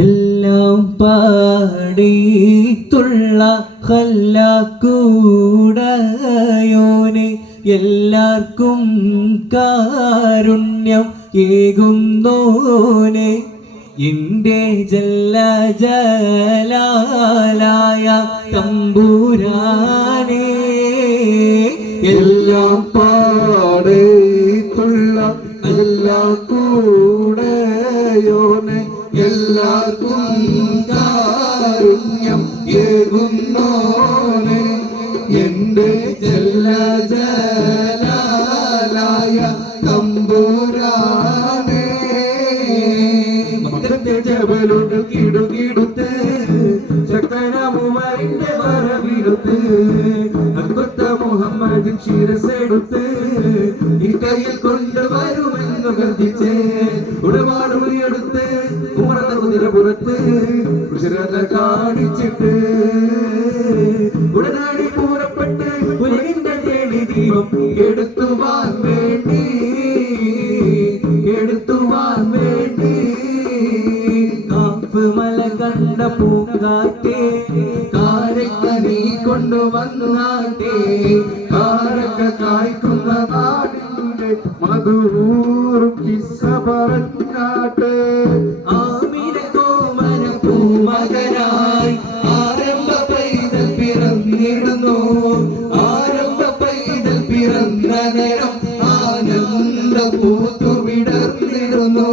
എല്ലാം പാടിത്തുള്ള ഖല്ലാക്കൂടയോനെ എല്ലാവർക്കും കാരുണ്യം ഏകുന്നോനെ എന്റെ ജല്ല ജലാലായ തമ്പുരാനേ എല്ലാം പാടിത്തുള്ള ഖല്ലാക്കൂടയോനെ എല്ലാവർക്കും കാരുണ്യം ഏകുന്നോനെ എന്റെ ജല്ല ജലാലായ തമ്പുരാനേ മക്കത്തെ ജബലുകൾ കിടുകിടുത്ത് ശക്തനമുമറിന്റെ വരവിടുത്ത് അൻപത്ത മുഹമ്മദിൻ ശിരസെടുത്ത് ഈ കയ്യിൽ കൊണ്ടുവരുമെന്ന് ഗർജിച്ച് ഉടപാട് മുറിയെടുത്ത് ഉമറന്ന കുതിരപുറത്ത് കുശലത കാണിച്ചിട്ട് ഉടനാടി പൂരപ്പെട്ട് ഉലകിന്റെ തേടി ദീപം എടുത്തുവാൻ വേണ്ടി മല കണ്ട പൂങ്കാറ്റേ കാരക്കനീ കൊണ്ടുവന്നാട്ടെ കാരക്ക കായ്ക്കുന്ന നാടിന്റെ മധുറും കിസ്സ പറഞ്ഞാട്ടെ ആമിന കോമന പൂമകനായി ആരംഭ പൈതൽ പിറന്നിടുന്നു ആരംഭ പൈതൽ പിറന്ന നേരം ആനന്ദ പൂത്തു വിടർന്നിടുന്നു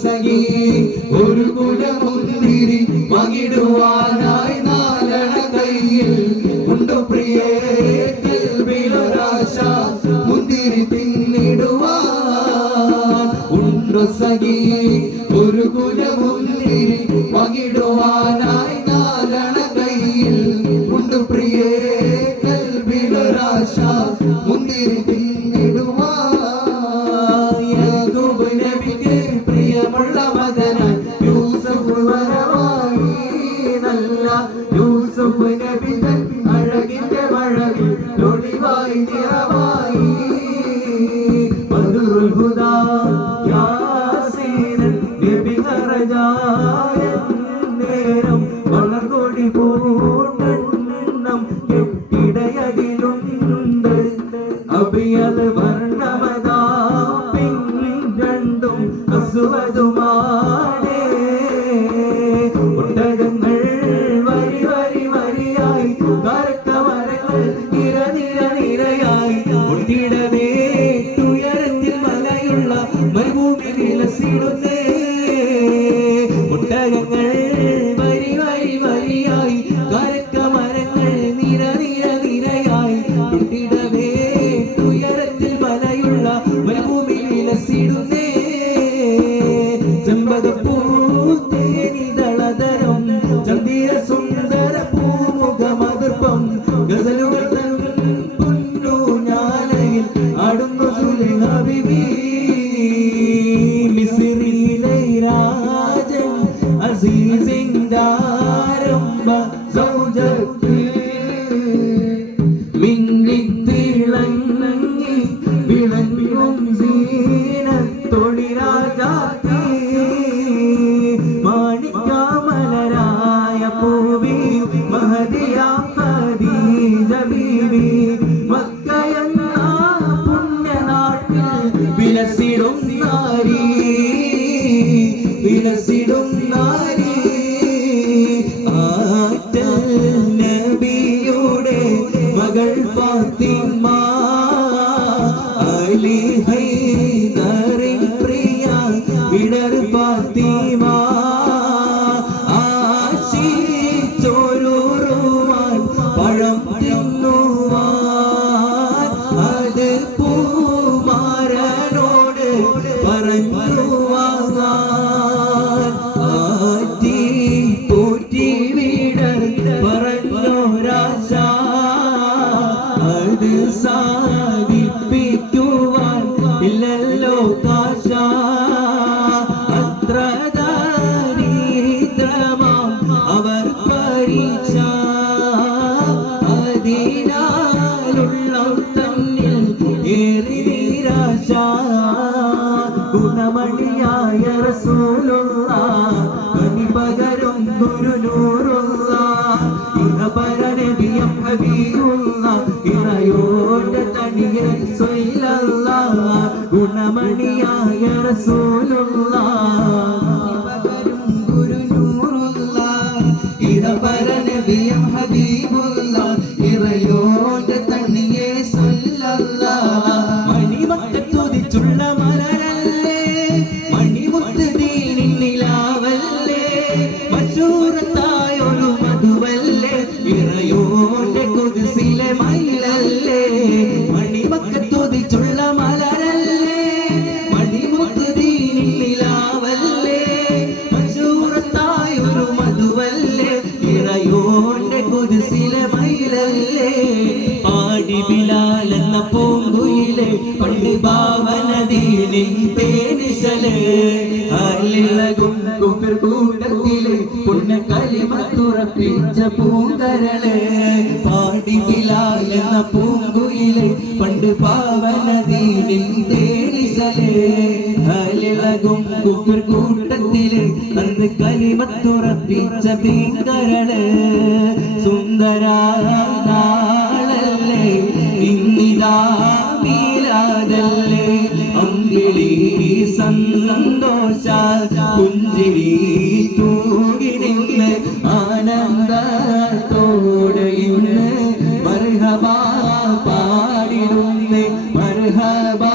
സഖി ഒരു കുലമുന്തിരി പകിടുവാനായി നാലണ കയ്യിൽ ഉണ്ടോ പ്രിയേ കൽവിലൊരാശ മുന്തിരി തിന്നിടുവാൻ ഉണ്ടോ സഖി ഒരു കുലമുന്തിരി പകിടുവാനായി നാലണ കയ്യിൽ ഉണ്ടോ പ്രിയേ കൽവിലൊരാശ മുന്തിരി അഴകിന്റെ മഴവിൽ ഒളിവായി നിറവായി ബദറുൽ ഹുദാ യാസീൻ നബി ഖറജായ നേരം വളർകൊടി പൂണ്ടെണ്ണം കെട്ടിടയതിലുണ്ട് അബിയൽ വർണ്ണമതാ പിൻരണ്ടും അസ്വദുമാനേ ഒട്ടകങ്ങൾ വരി വരി വരിയായി കറുത്തമരങ്ങൾ നിര നിര നിരയായി ഒട്ടിടവേ ഉയരത്തിൽ മലയുള്ള മരുഭൂമി വിലസിടുന്നേ ഒട്ടകങ്ങൾ വരി വരി വരിയായി കറുത്തമരങ്ങൾ നിര നിര നിരയായി ഒട്ടിടവേ ഉയരത്തിൽ മലയുള്ള മരുഭൂമി വിലസിടുന്നേ ചെമ്പകപ്പൂ തേനിതളതരം ചന്ദിര സുന്ദര പൂമുഖമതിർപ്പം ഗസലുകൾ പൊന്നു ഞാനയിൽ ആടുന്നു സുലൈഹ ബിബി മിസ്രിയിലെ രാജൻ അസീസിന്റെ ആരംഭ സൗജത്ത് മിന്നിത്തിളങ്ങി വിളങ്ങും സീനത്തൊടി രാജാത്തി മാണിക്യമലരായ പൂവി മഹദിയാം ഖദീജ ബീവി മക്കയെന്ന പുണ്യനാട്ടിൽ വിലസിടും നാരി ആറ്റൽ നബിയുടെ മകൾ ഫാത്തിമ അലി ഹൈദറിൻ പ്രിയ വിടർ ഫാത്തിമ ആശിച്ചോരുറുവാൻ പഴം തിന്നുവാൻ അത് പൂമാരനോട് പറഞ്ഞു വാങ്ങാൻ ആറ്റി പോറ്റി വിടർ പറഞ്ഞോരാശ അത് സാധിപ്പിക്കുവാൻ ഇല്ലല്ലോ കാശ അത്ര ദാരിദ്രമാം അവർ പരീക്ഷ അതിനാലുള്ള തന്നിൽ ഏറി നിരാശ ഗുണമണിയായ റസൂലുള്ള കനി പകരും ഗുരുനൂറുള്ള ഇഹപര നബിയും ഹബീബുള്ള ഇറയോന്റെ തണിയ സ്വല്ലല്ലാഹ് ഗുണമണിയായ റസൂലുള്ള പകരും ഗുരുനൂറുള്ള ഇഹപര നബിയും ഹബീബുള്ള ഇറയോന്റെ തണിയ സ്വല്ലല്ലാഹ് മണിമക്കത്തുതിച്ചുള്ള മലരല്ലേ മണിമുത്ത് ദീനിൻ നിലാവല്ലേ മശൂറത്തായൊരു മധുവല്ലേ ഇറയോന്റെ കുദ്സിലെ മയിലല്ലേ മണിമക്കത്തുതിച്ചുള്ള മലരല്ലേ മണിമുത്ത് ദീനിൻ നിലാവല്ലേ മശൂറത്തായൊരു മധുവല്ലേ ഇറയോന്റെ കുദ്സിലെ മയിലല്ലേ പാടി ബിലാൽ എന്ന പൂങ്കുയിലെ പണ്ട് ഭാവനദീനി തേനിശല് അല്ലിളകും കുഫർ കൂട്ടത്തിലെ പുണ്യ കലിമത്തുറപ്പിച്ച പൂങ്കരള് പാടി ബിലാൽ എന്ന പൂങ്കുയിലെ പണ്ട് ഭാവനദീനി തേനിശല് അല്ലിളകും കുഫർ കൂട്ടത്തിലെ അന്ന് കലിമത്തുറപ്പിച്ച പൂങ്കരള് സുന്ദര ഇന്നിതാ മീലാദല്ലേ അമ്പിളി സന്തോഷ പുഞ്ചിരി തൂകി നിന്ന് ആനന്ദത്തോടെ ഇന്ന് മർഹബാ പാടിടുന്നേ മർഹബാ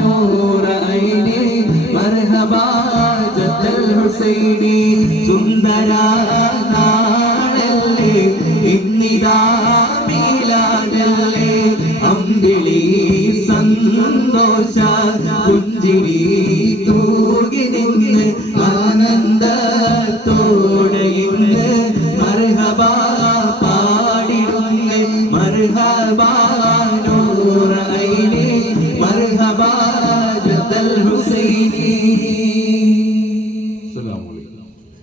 നൂറ ഐനി മർഹബാ ജദ്ദൽ ഹുസൈനി സുന്ദര നാളല്ലേ ഇന്നിതാ മീലാദല്ലേ അമ്പിളി സന്തോഷ പുഞ്ചിരി തൂകി നിന്ന് ആനന്ദത്തോടെ ഇന്ന് മർഹബാ പാടിടുന്നേ മർഹബാ